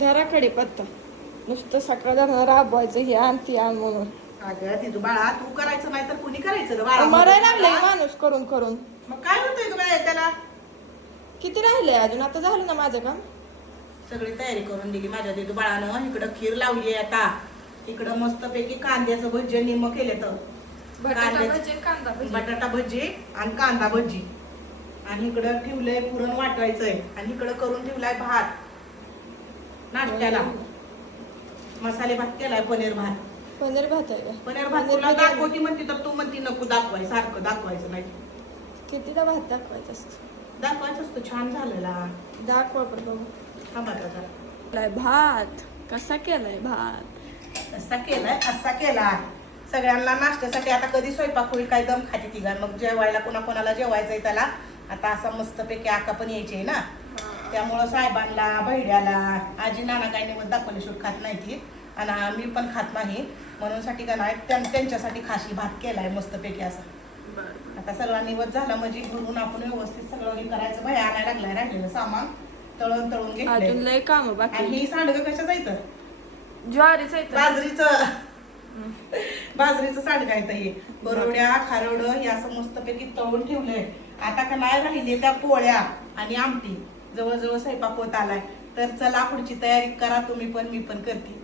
धरा कडीपत्ता नुसतं सकाळ धरणं राबवायचं हे आण ती आण म्हणून. अगं तिथं बाळा तू करायचं नाही तर कुणी करायचं रे बाळा? मरायला लागलंय माणूस करून करून. मग काय होतंय ग बाळा त्याला? किती राहिलंय अजून? आता झालं ना माझं काम. सगळी तयारी करून दिली माझ्या दिदू बाळानं. इकडं खीर लावली आहे आता. इकडं मस्तपैकी कांद्याचं भजी निम केले तर बटाटा भजी आणि कांदा भजी. आणि इकडं ठेवलंय पुरण वाटायचंय. आणि इकडं करून ठेवलाय भात नाश्त्याला. मसाले भात केलाय, पनीर भात. पनीर भात आहे का? पनीर भात तुला दाखवती म्हणती तर तू म्हणती नको दाखवाय, सारखं दाखवायचं नाही. कितीदा भात दाखवायचा असतो? दाखवायचं असतो छान झालेला. दाखवा पण बघू. थांबा जरा. भात कसा केलाय भात? असा केलाय, असा केला. सगळ्यांना नाश्त्यासाठी आता कधी स्वयंपाक होईल काय दम खाती तिघा. मग जेवायला कोणाकोणाला जेवायचंय त्याला आता असा मस्तपैकी आका पण यायचे ना. त्यामुळं साहेबांना, भैड्याला, आजी नाना काही निवड दाखवल्याशिवाय खात नाही ती. आणि मी पण खात नाही म्हणून साठी का नाही त्यांच्यासाठी खाशी भात केलाय मस्तपैकी असा. आता सगळा निवड झाला म्हणजे घरून आपण व्यवस्थित सगळं हे करायचं. भया आणायला लागलाय राहिलेलं सामान तळून तळून अजून लय काम बाकी. आणि ही सांडगं कसं जायचं? ज्वारीच आहे बाजरीचं सांडगं आहे हे. बरोड्या खारवडं हे असं मस्तपैकी तळून ठेवलंय. आता का नाही राहिले त्या पोळ्या आणि आमटी. जवळजवळ स्वयंपाक होत आलाय. तर चला पुढची तयारी करा तुम्ही पण, मी पण करते.